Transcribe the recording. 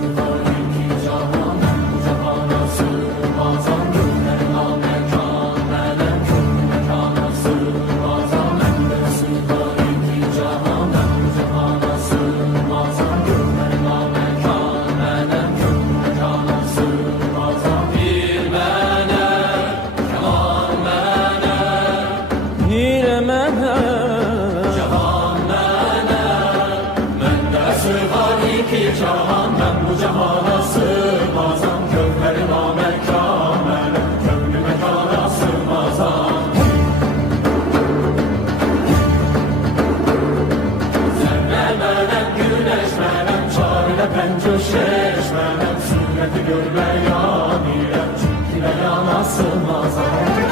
sığmaz iki cihana, bu cihana sığmazam. Gönlüme mekan elem, gönlüme mekana sığmazam. Bende sığmaz iki cihana, bu cihana sığmazam. Gönlüme mekan elem, gönlüme mekana sığmazam. Bir mene, keman mene, Hire mene, cihan mene. Bende sığmaz iki cihan, ben bu cihana sığmazam. Gönlüme mekan elem, gönlüme mekana sığmazam. Zerre melem, güneş melem, çare penceşeş melem. Sureti görmeyan irem, çünkü yana sığmazam.